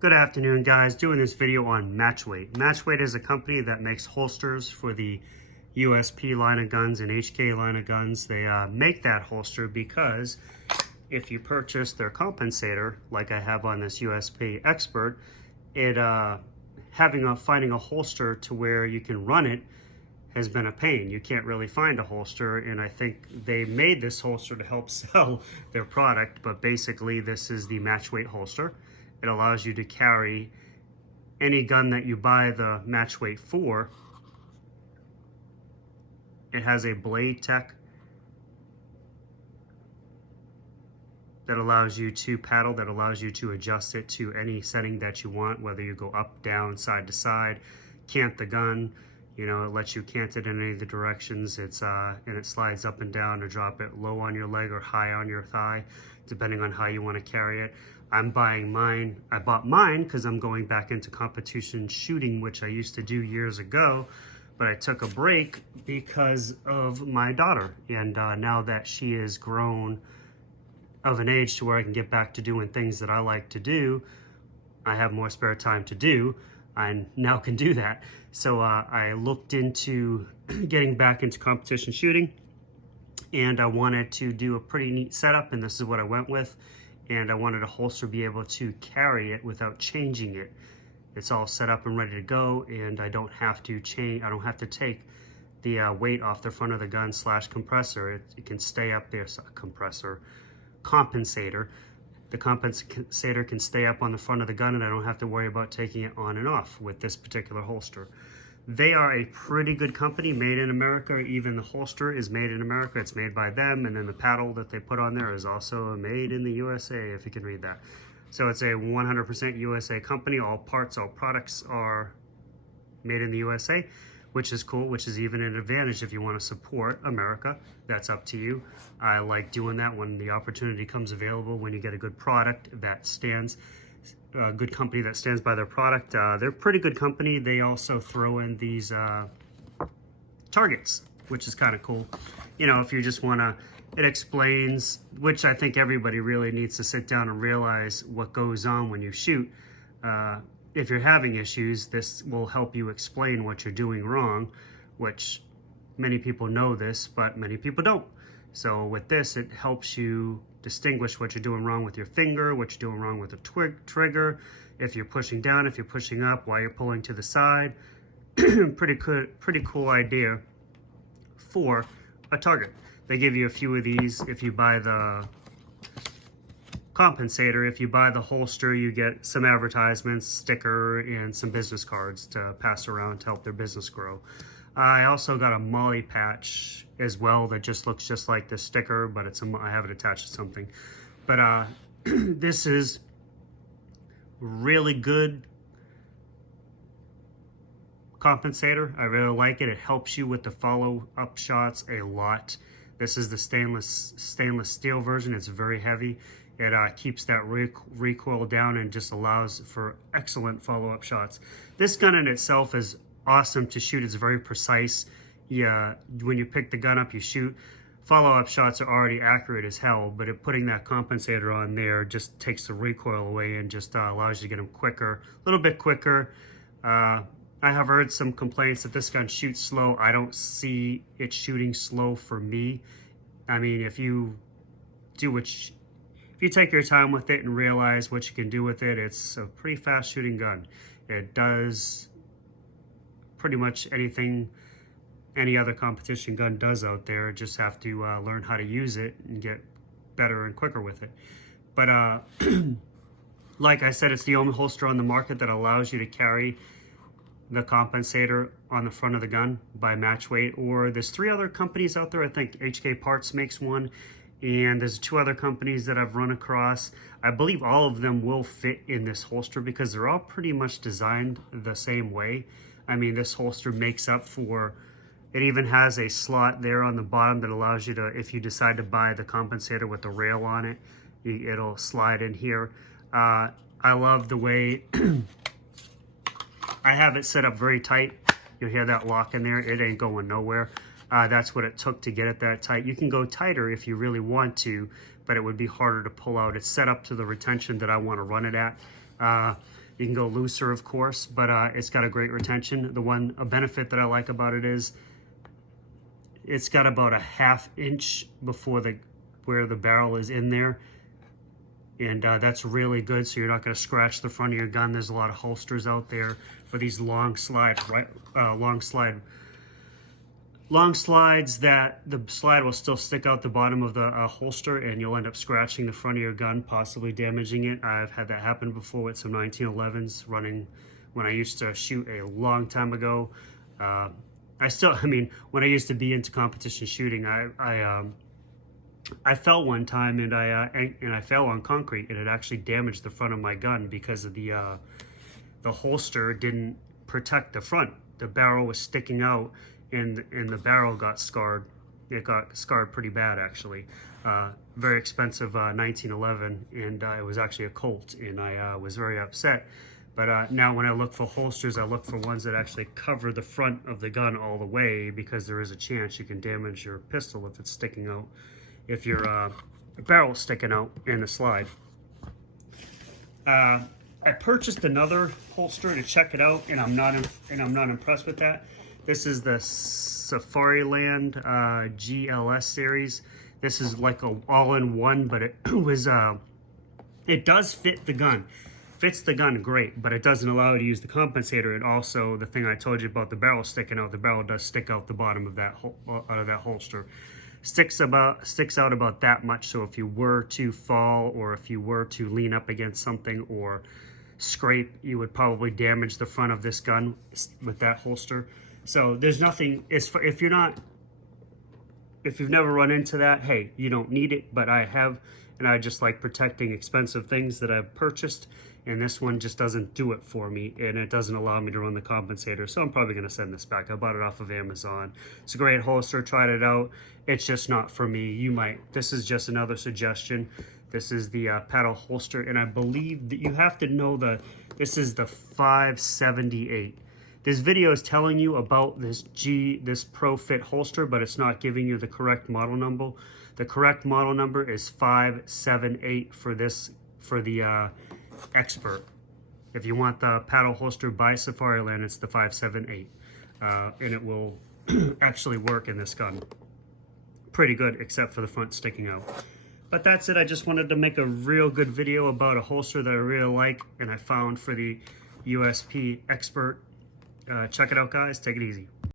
Good afternoon, guys. Doing this video on Matchweight. Matchweight is a company that makes holsters for the USP line of guns and HK line of guns. They make that holster because if you purchase their Compensator, like I have on this USP Expert, finding a holster to where you can run it has been a pain. You can't really find a holster, and I think they made this holster to help sell their product, but basically this is the Matchweight holster. It allows you to carry any gun that you buy the Matchweight for. It has a blade tech that allows you to paddle, that allows you to adjust it to any setting that you want, whether you go up, down, side to side, cant the gun. You know, it lets you cant it in any of the directions. And it slides up and down to drop it low on your leg or high on your thigh, depending on how you want to carry it. I'm buying mine. I bought mine because I'm going back into competition shooting, which I used to do years ago, but I took a break because of my daughter. And now that she is grown of an age to where I can get back to doing things that I like to do, I have more spare time to do. I now can do that. So I looked into getting back into competition shooting, and I wanted to do a pretty neat setup, and this is what I went with. And I wanted a holster be able to carry it without changing it. It's all set up and ready to go, and I don't have to change. I don't have to take the weight off the front of the gun / compressor. It can stay up there. Compensator. The compensator can stay up on the front of the gun, and I don't have to worry about taking it on and off with this particular holster. They are a pretty good company, made in America. Even the holster is made in America. It's made by them, and then the paddle that they put on there is also made in the USA, if you can read that. So it's a 100% USA company. All parts, all products are made in the USA, which is cool, which is even an advantage if you want to support America. That's up to you. I like doing that when the opportunity comes available, when you get a good product that stands, a good company that stands by their product. They're a pretty good company. They also throw in these targets, which is kind of cool. You know, if you just want to, it explains, which I think everybody really needs to sit down and realize what goes on when you shoot. If you're having issues, this will help you explain what you're doing wrong, which many people know this, but many people don't. So with this, it helps you distinguish what you're doing wrong with your finger, what you're doing wrong with the trigger, if you're pushing down, if you're pushing up, why you're pulling to the side. Pretty cool idea for a target. They give you a few of these if you buy the Compensator. If you buy the holster, you get some advertisements, sticker, and some business cards to pass around to help their business grow. I also got a Molly patch as well that just looks just like the sticker, but I have it attached to something. But this is really good Compensator. I really like it. It helps you with the follow-up shots a lot. This is the stainless steel version. It's very heavy. It keeps that recoil down and just allows for excellent follow-up shots. This gun in itself is awesome to shoot. It's very precise. Yeah, when you pick the gun up, you shoot. Follow-up shots are already accurate as hell, but putting that Compensator on there just takes the recoil away and just allows you to get them quicker, a little bit quicker. I have heard some complaints that this gun shoots slow. I don't see it shooting slow for me. I mean, if you take your time with it and realize what you can do with it, it's a pretty fast shooting gun. It does pretty much anything any other competition gun does out there. Just have to learn how to use it and get better and quicker with it. But like I said, it's the only holster on the market that allows you to carry the Compensator on the front of the gun by Matchweight. Or there's 3 other companies out there. I think HK Parts makes one, and there's 2 other companies that I've run across. I believe all of them will fit in this holster because they're all pretty much designed the same way. I mean, this holster makes up for, it even has a slot there on the bottom that allows you to, if you decide to buy the Compensator with the rail on it, it'll slide in here. I love the way I have it set up very tight. You'll hear that lock in there. It ain't going nowhere. That's what it took to get it that tight. You can go tighter if you really want to, but it would be harder to pull out. It's set up to the retention that I want to run it at. You can go looser, of course, but it's got a great retention. A benefit that I like about it is it's got about a 1/2 inch before where the barrel is in there. And that's really good, so you're not going to scratch the front of your gun. There's a lot of holsters out there for these long slides that the slide will still stick out the bottom of the holster, and you'll end up scratching the front of your gun, possibly damaging it. I've had that happen before with some 1911s running when I used to shoot a long time ago. When I used to be into competition shooting, I fell one time and I fell on concrete, and it actually damaged the front of my gun because of the holster didn't protect the front. The barrel was sticking out, and the barrel got scarred. It got scarred pretty bad, actually. Very expensive 1911, and it was actually a Colt, and I was very upset. But now when I look for holsters, I look for ones that actually cover the front of the gun all the way, because there is a chance you can damage your pistol if it's sticking out, if your barrel's sticking out in the slide. I purchased another holster to check it out, and I'm not impressed with that. This is the Safariland GLS series. This is like a all-in-one, but it does fit the gun. Fits the gun great, but it doesn't allow you to use the compensator. And also the thing I told you about the barrel sticking out, the barrel does stick out the bottom of that holster. Sticks out about that much, so if you were to fall or if you were to lean up against something or scrape, you would probably damage the front of this gun with that holster. So there's nothing, if you've never run into that, hey, you don't need it, but I have, and I just like protecting expensive things that I've purchased, and this one just doesn't do it for me, and it doesn't allow me to run the compensator, so I'm probably going to send this back. I bought it off of Amazon. It's a great holster, tried it out. It's just not for me. This is just another suggestion. This is the paddle holster, and I believe that you have to know this is the 578. This video is telling you about this Pro Fit holster, but it's not giving you the correct model number. The correct model number is 578 for the Expert. If you want the paddle holster by Safariland, it's the 578, and it will actually work in this gun. Pretty good, except for the front sticking out. But that's it. I just wanted to make a real good video about a holster that I really like and I found for the USP Expert. Check it out, guys. Take it easy.